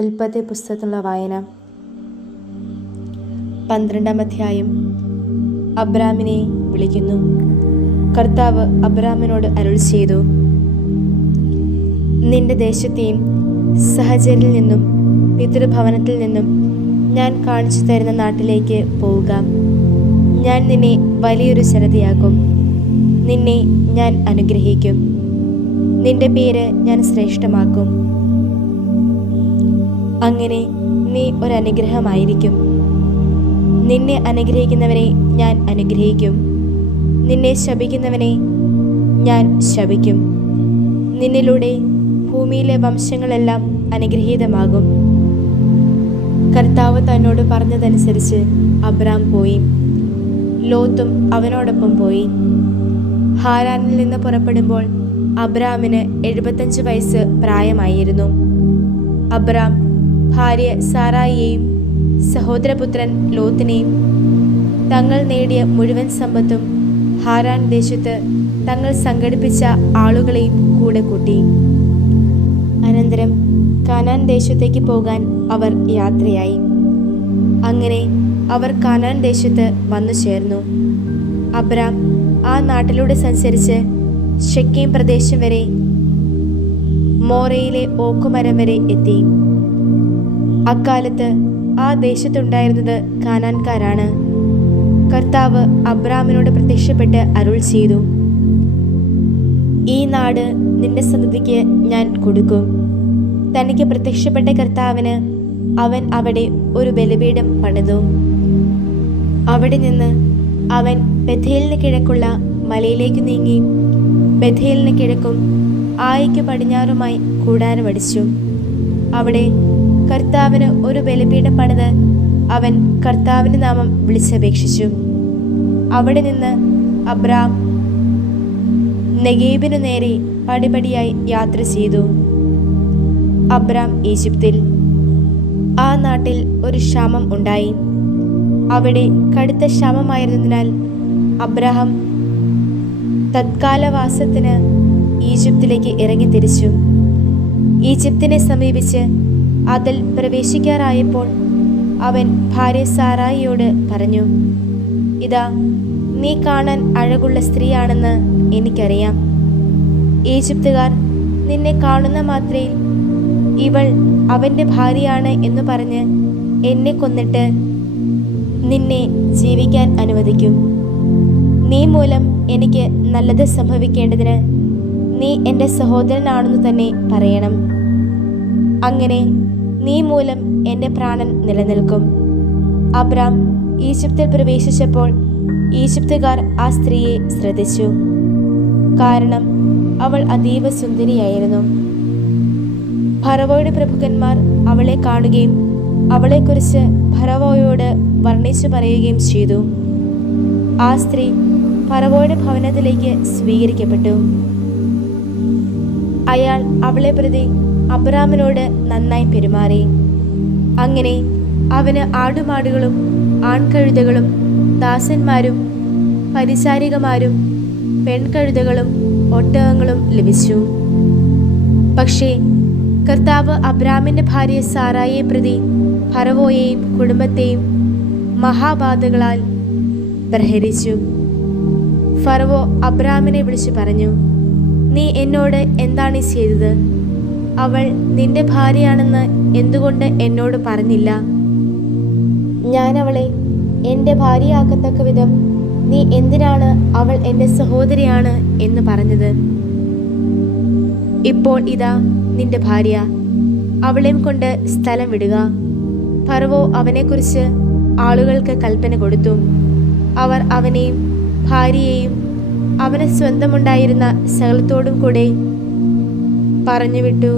ഉൽപ്പത്തി പുസ്തകത്തിലുള്ള വായന. പന്ത്രണ്ടാം അധ്യായം. അബ്രാമിനെ വിളിക്കുന്നു. കർത്താവ് അബ്രാമിനോട് അരുൾ ചെയ്തു. നിന്റെ ദേശത്തെയും സഹചരിൽ നിന്നും പിതൃഭവനത്തിൽ നിന്നും ഞാൻ കാണിച്ചു തരുന്ന നാട്ടിലേക്ക് പോവുക. ഞാൻ നിന്നെ വലിയൊരു ജനതയാക്കും. നിന്നെ ഞാൻ അനുഗ്രഹിക്കും. നിന്റെ പേര് ഞാൻ ശ്രേഷ്ഠമാക്കും. അങ്ങനെ നീ ഒരനുഗ്രഹമായിരിക്കും. നിന്നെ അനുഗ്രഹിക്കുന്നവനെ ഞാൻ അനുഗ്രഹിക്കും. നിന്നെ ശപിക്കുന്നവനെ ഞാൻ ശപിക്കും. നിന്നിലൂടെ ഭൂമിയിലെ വംശങ്ങളെല്ലാം അനുഗ്രഹീതമാകും. കർത്താവ് തന്നോട് പറഞ്ഞതനുസരിച്ച് അബ്രാം പോയി. ലോത്തും അവനോടൊപ്പം പോയി. ഹാരാനിൽ നിന്ന് പുറപ്പെടുമ്പോൾ അബ്രാമിന് എഴുപത്തഞ്ച് വയസ്സ് പ്രായമായിരുന്നു. അബ്രാം ഭാര്യ സാറായിയെയും സഹോദരപുത്രൻ ലോത്തിനെയും തങ്ങൾ നേടിയ മുഴുവൻ സമ്പത്തും ഹാരാൻ ദേശത്ത് തങ്ങൾ സംഘടിപ്പിച്ച ആളുകളെയും കൂടെ കൂട്ടി. അനന്തരം കാനാൻ ദേശത്തേക്ക് പോകാൻ അവർ യാത്രയായി. അങ്ങനെ അവർ കാനാൻ ദേശത്ത് വന്നു ചേർന്നു. അബ്രാം ആ നാട്ടിലൂടെ സഞ്ചരിച്ച് ഷെക്കീം പ്രദേശം വരെ മോറയിലെ ഓക്കുമരം വരെ എത്തി. അക്കാലത്ത് ആ ദേശത്തുണ്ടായിരുന്നത് കാനാൻകാരാണ്. കർത്താവ് അബ്രാമിനോട് പ്രത്യക്ഷപ്പെട്ട് അരുൾ ചെയ്തു. ഈ നാട് നിന്റെ സന്തതിക്ക് ഞാൻ കൊടുക്കും. തനിക്ക് പ്രത്യക്ഷപ്പെട്ട കർത്താവിന് അവൻ അവിടെ ഒരു ബലിപീഠം പണിതു. അവിടെ നിന്ന് അവൻ ബഥേലിന് കിഴക്കുള്ള മലയിലേക്ക് നീങ്ങി. ബഥേലിന് കിഴക്കും ആയിക്ക് പടിഞ്ഞാറുമായി കൂടാരമടിച്ചു അവിടെ കർത്താവിന് ഒരു ബലിപീഠം പണിത് അവൻ കർത്താവിന്റെ നാമം വിളിച്ചപേക്ഷിച്ചു. അവിടെ നിന്ന് അബ്രാം നെഗേബിനു നേരെ പടിപടിയായി യാത്ര ചെയ്തു. അബ്രാം ഈജിപ്തിൽ ആ നാട്ടിൽ ഒരു ക്ഷാമം ഉണ്ടായി. അവിടെ കടുത്ത ക്ഷാമമായിരുന്നതിനാൽ അബ്രഹാം തത്കാലവാസത്തിന് ഈജിപ്തിലേക്ക് ഇറങ്ങി തിരിച്ചു ഈജിപ്തിനെ സമീപിച്ച് അതിൽ പ്രവേശിക്കാറായപ്പോൾ അവൻ ഭാര്യ സാറായിയോട് പറഞ്ഞു ഇതാ നീ കാണാൻ അഴകുള്ള സ്ത്രീയാണെന്ന് എനിക്കറിയാം. ഈജിപ്തുകാർ നിന്നെ കാണുന്ന മാത്രയിൽ ഇവൾ അവന്റെ ഭാര്യയാണ് എന്ന് പറഞ്ഞ് എന്നെ കൊന്നിട്ട് നിന്നെ ജീവിക്കാൻ അനുവദിക്കും. നീ മൂലം എനിക്ക് നല്ലത് സംഭവിക്കേണ്ടതിന് നീ എന്റെ സഹോദരനാണെന്ന് തന്നെ പറയണം. അങ്ങനെ നീ മൂലം എന്റെ പ്രാണൻ നിലനിൽക്കും. അബ്രാം ഈജിപ്തിൽ പ്രവേശിച്ചപ്പോൾ ഈജിപ്തുകാർ ആ സ്ത്രീയെ ശ്രദ്ധിച്ചു. കാരണം അവൾ അതീവ സുന്ദരിയായിരുന്നു. ഫറവോയുടെ പ്രഭുക്കന്മാർ അവളെ കാണുകയും അവളെക്കുറിച്ച് ഫറവോയോട് വർണിച്ചു പറയുകയും ചെയ്തു. ആ സ്ത്രീ ഫറവോയുടെ ഭവനത്തിലേക്ക് സ്വീകരിക്കപ്പെട്ടു. അയാൾ അവളെ പ്രതി അബ്രാമിനോട് നന്നായി പെരുമാറി. അങ്ങനെ അവന് ആടുമാടുകളും ആൺകഴുതകളും ദാസന്മാരും പരിചാരികമാരും പെൺകഴുതകളും ഒട്ടകങ്ങളും ലഭിച്ചു. പക്ഷേ കർത്താവ് അബ്രാമിന്റെ ഭാര്യ സാറായെ പ്രതി ഫറവോയെയും കുടുംബത്തെയും മഹാബാധകളാൽ പ്രഹരിച്ചു. ഫറവോ അബ്രാമിനെ വിളിച്ചു പറഞ്ഞു നീ എന്നോട് എന്താണ് ചെയ്തത്? അവൾ നിന്റെ ഭാര്യയാണെന്ന് എന്തുകൊണ്ട് എന്നോട് പറഞ്ഞില്ല? ഞാൻ അവളെ എന്റെ ഭാര്യയാക്കത്തക്ക വിധം നീ എന്തിനാണ് അവൾ എന്റെ സഹോദരിയാണ് എന്ന് പറഞ്ഞത്? ഇപ്പോൾ ഇതാ നിന്റെ ഭാര്യ. അവളെയും കൊണ്ട് സ്ഥലം വിടുക. പർവോ അവനെക്കുറിച്ച് ആളുകൾക്ക് കൽപ്പന കൊടുത്തു. അവർ അവനെയും ഭാര്യയെയും അവന് സ്വന്തമുണ്ടായിരുന്ന സകലത്തോടും കൂടെ പറഞ്ഞു വിട്ടു